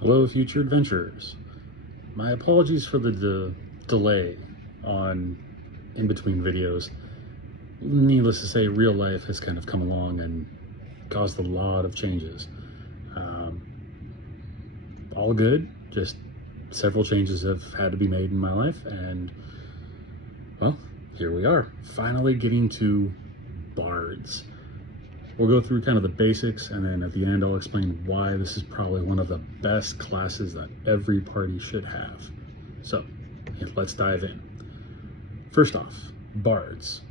Hello, future adventurers. My apologies for the delay on in-between videos. Needless to say, real life has kind of come along and caused a lot of changes. Um, all good, just several changes have had to be made in my life, and well, here we are, finally getting to Bards. We'll go through kind of the basics, and then at the end I'll explain why this is probably one of the best classes that every party should have. So, let's dive in. First off, Bards.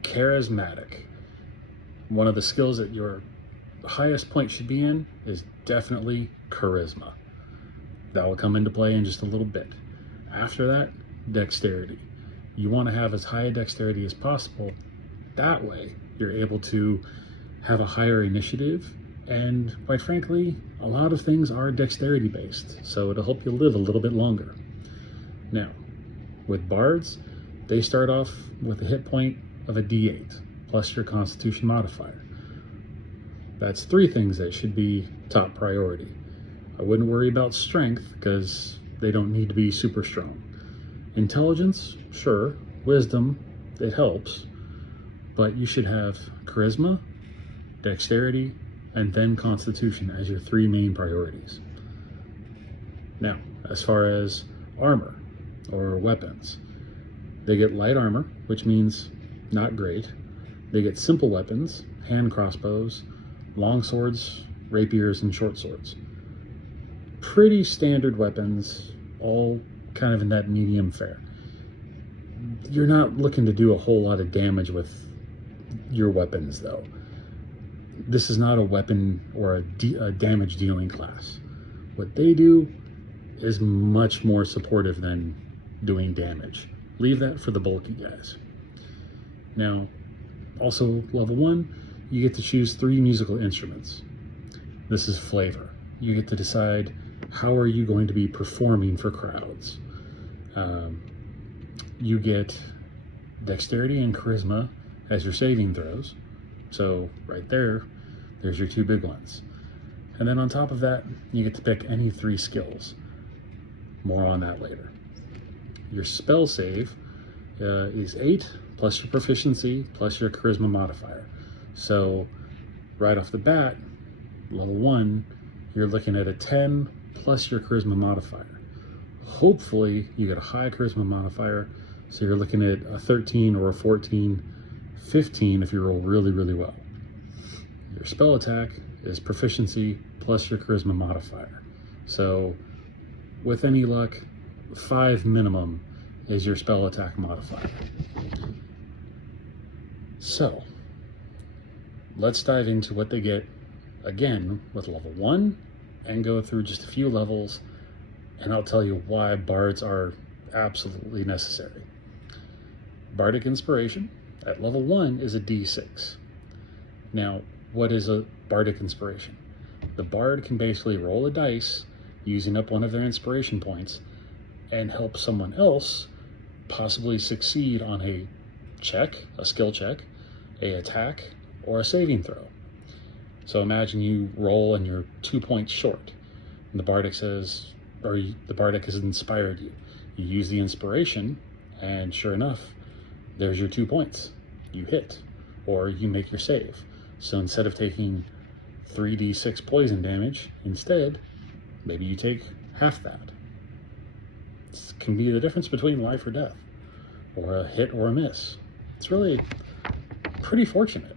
Charismatic. One of the skills that your highest point should be in is definitely charisma. That will come into play in just a little bit. After that, dexterity. You want to have as high a dexterity as possible. That way, you're able to have a higher initiative, and quite frankly, a lot of things are dexterity based, so it'll help you live a little bit longer. Now, with Bards, they start off with a hit point of a D8 plus your Constitution modifier. That's three things that should be top priority. I wouldn't worry about strength because they don't need to be super strong. Intelligence, sure. Wisdom, it helps, but you should have charisma, dexterity, and then Constitution as your three main priorities. Now, as far as armor or weapons, they get light armor, which means not great. They get simple weapons, hand crossbows, long swords, rapiers, and short swords. Pretty standard weapons, all kind of in that medium fare. You're not looking to do a whole lot of damage with your weapons, though. This is not a weapon or a damage dealing class. What they do is much more supportive than doing damage. Leave that for the bulky guys. Now, also level 1, you get to choose 3 musical instruments. This is flavor. You get to decide how are you going to be performing for crowds. You get dexterity and charisma as your saving throws. So right there's your 2 big ones. And then on top of that, you get to pick any 3 skills. More on that later. Your spell save is 8 plus your proficiency plus your charisma modifier. So right off the bat, level 1, you're looking at a 10 plus your charisma modifier. Hopefully you get a high charisma modifier, so you're looking at a 13 or a 14, 15 if you roll really, really well. Your spell attack is proficiency plus your charisma modifier. So with any luck, 5 minimum is your spell attack modifier. So let's dive into what they get again with level 1 and go through just a few levels, and I'll tell you why Bards are absolutely necessary. Bardic Inspiration at level 1 is a D6. Now, what is a Bardic Inspiration? The Bard can basically roll a dice using up one of their inspiration points and help someone else possibly succeed on a check, a skill check, a attack, or a saving throw. So imagine you roll and you're 2 points short, and the Bardic says, or the Bardic has inspired you. You use the inspiration, and sure enough, there's your 2 points. You hit, or you make your save. So instead of taking 3d6 poison damage, instead, maybe you take half that. This can be the difference between life or death, or a hit or a miss. It's really pretty fortunate.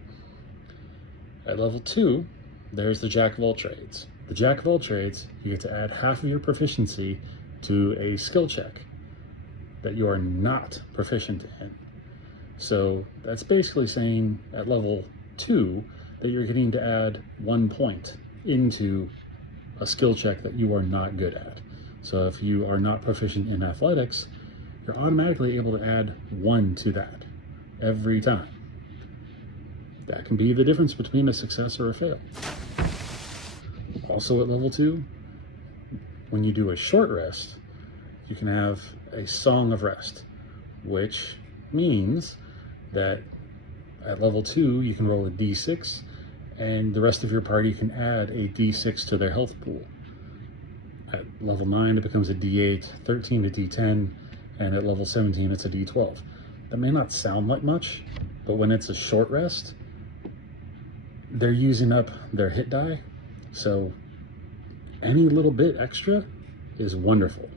At level 2, there's the Jack of all trades. The Jack of all trades, you get to add half of your proficiency to a skill check that you are not proficient in. So that's basically saying at level 2 that you're getting to add 1 point into a skill check that you are not good at. So if you are not proficient in athletics, you're automatically able to add 1 to that every time. That can be the difference between a success or a fail. Also at level 2, when you do a short rest, you can have a Song of Rest, which means that at level 2, you can roll a d6, and the rest of your party can add a d6 to their health pool. At level 9, it becomes a D8, 13 a D10, and at level 17, it's a D12. That may not sound like much, but when it's a short rest, they're using up their hit die, so any little bit extra is wonderful.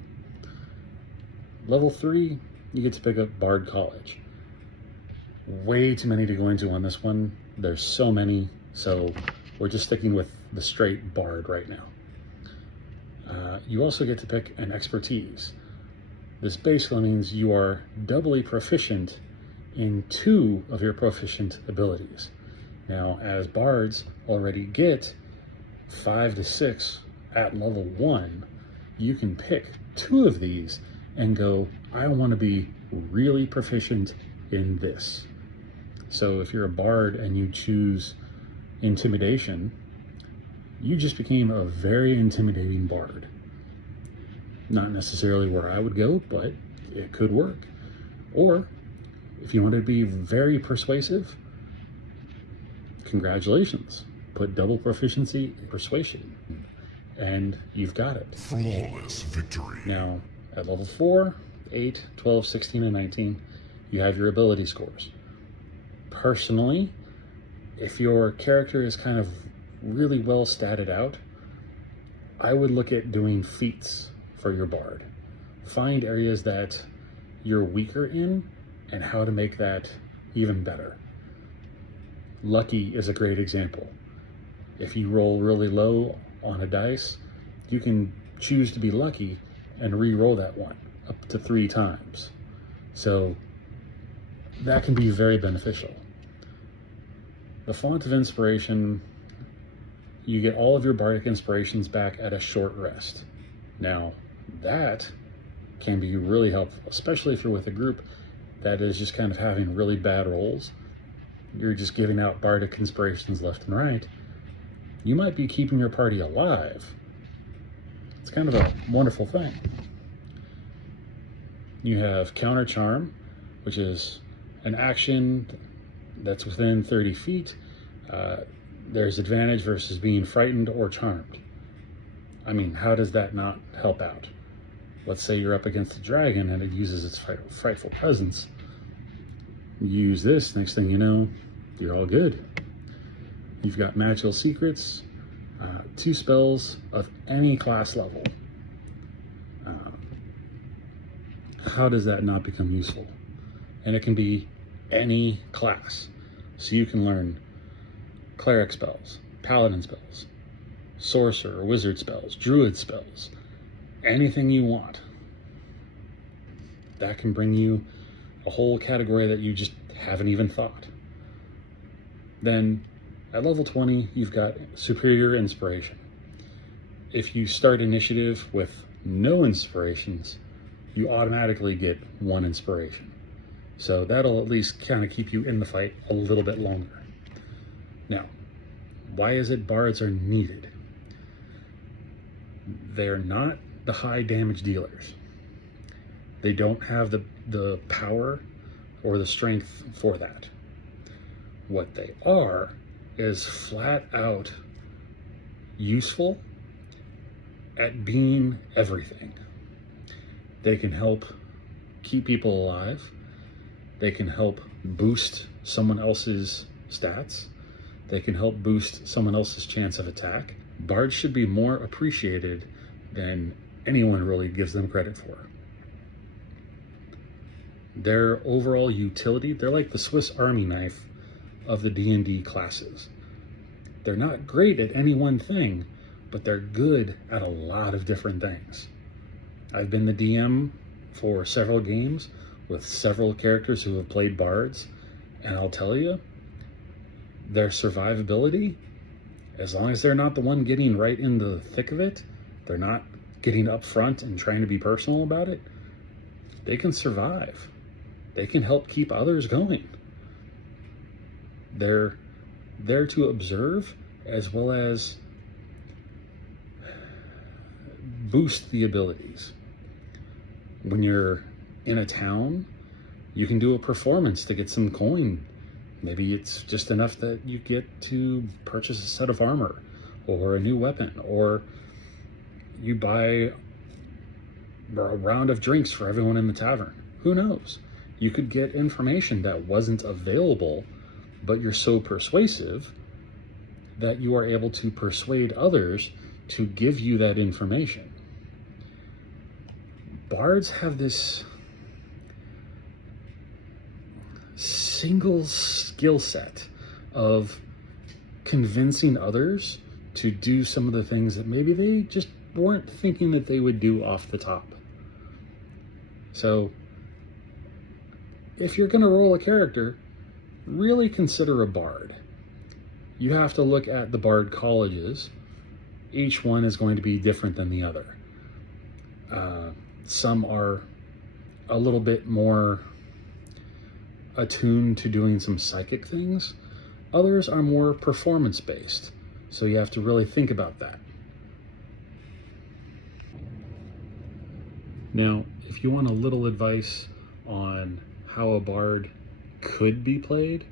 Level 3, you get to pick up Bard College. Way too many to go into on this one. There's so many, so we're just sticking with the straight Bard right now. You also get to pick an expertise. This basically means you are doubly proficient in 2 of your proficient abilities. Now, as Bards already get 5 to 6 at level 1, you can pick 2 of these and go, I want to be really proficient in this. So if you're a Bard and you choose Intimidation, you just became a very intimidating Bard. Not necessarily where I would go, but it could work. Or if you want to be very persuasive, congratulations. Put double proficiency in persuasion, and you've got it. Flawless victory. Now, at level 4, 8, 12, 16, and 19, you have your ability scores. Personally, if your character is kind of really well statted out, I would look at doing feats for your Bard. Find areas that you're weaker in and how to make that even better. Lucky is a great example. If you roll really low on a dice, you can choose to be lucky and re-roll that one up to 3 times. So that can be very beneficial. The Font of Inspiration, you get all of your bardic inspirations back at a short rest. Now, that can be really helpful, especially if you're with a group that is just kind of having really bad rolls. You're just giving out bardic inspirations left and right. You might be keeping your party alive. It's kind of a wonderful thing. You have Counter Charm, which is an action that's within 30 feet. There's advantage versus being frightened or charmed. I mean, how does that not help out? Let's say you're up against a dragon and it uses its frightful presence. You use this, next thing you know, you're all good. You've got Magical Secrets, 2 spells of any class level. How does that not become useful? And it can be any class. So you can learn Cleric spells, Paladin spells, Sorcerer or Wizard spells, Druid spells, anything you want. That can bring you a whole category that you just haven't even thought. Then at level 20, you've got Superior Inspiration. If you start initiative with no inspirations, you automatically get 1 inspiration. So that'll at least kind of keep you in the fight a little bit longer. Now, why is it Bards are needed? They're not the high damage dealers. They don't have the power or the strength for that. What they are is flat out useful at being everything. They can help keep people alive. They can help boost someone else's stats. They can help boost someone else's chance of attack. Bards should be more appreciated than anyone really gives them credit for. Their overall utility, they're like the Swiss Army knife of the D&D classes. They're not great at any one thing, but they're good at a lot of different things. I've been the DM for several games with several characters who have played Bards, and I'll tell you, their survivability, as long as they're not the one getting right in the thick of it, they're not getting up front and trying to be personal about it, they can survive. They can help keep others going. They're there to observe as well as boost the abilities. When you're in a town, you can do a performance to get some coin. Maybe it's just enough that you get to purchase a set of armor or a new weapon, or you buy a round of drinks for everyone in the tavern. Who knows? You could get information that wasn't available, but you're so persuasive that you are able to persuade others to give you that information. Bards have this single skill set of convincing others to do some of the things that maybe they just weren't thinking that they would do off the top. So if you're going to roll a character, really consider a bard. You have to look at the bard colleges. Each one is going to be different than the other. Some are a little bit more attuned to doing some psychic things. Others are more performance-based. So you have to really think about that. Now, if you want a little advice on how a bard could be played,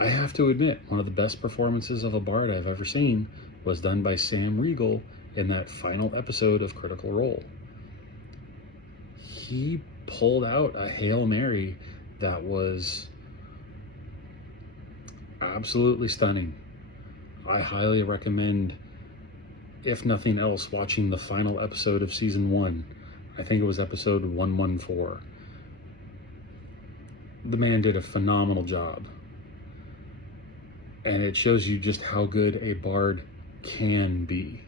I have to admit, one of the best performances of a bard I've ever seen was done by Sam Riegel in that final episode of Critical Role. He pulled out a Hail Mary that was absolutely stunning. I highly recommend, if nothing else, watching the final episode of season 1. I think it was episode 114. The man did a phenomenal job. And it shows you just how good a bard can be.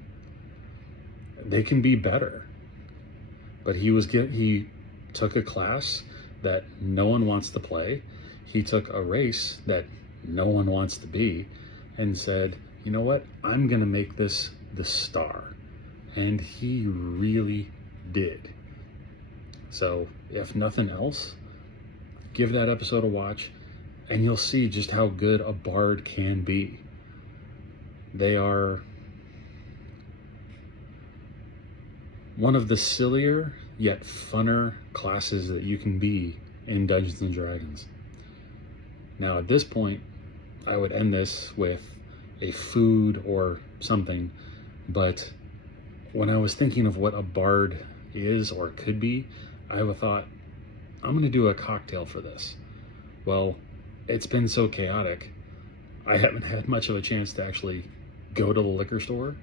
They can be better. But he took a class that no one wants to play. He took a race that no one wants to be and said, you know what? I'm going to make this the star. And he really did. So if nothing else, give that episode a watch and you'll see just how good a bard can be. They are one of the sillier yet funner classes that you can be in Dungeons and Dragons. Now at this point, I would end this with a food or something, but when I was thinking of what a bard is or could be, I thought, I'm going to do a cocktail for this. Well, it's been so chaotic, I haven't had much of a chance to actually go to the liquor store,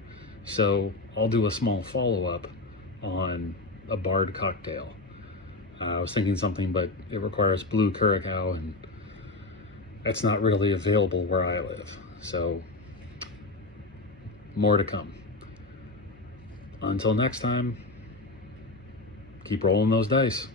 so I'll do a small follow-up on a bard cocktail. I was thinking something, but it requires blue curacao, and it's not really available where I live, so more to come. Until next time, keep rolling those dice.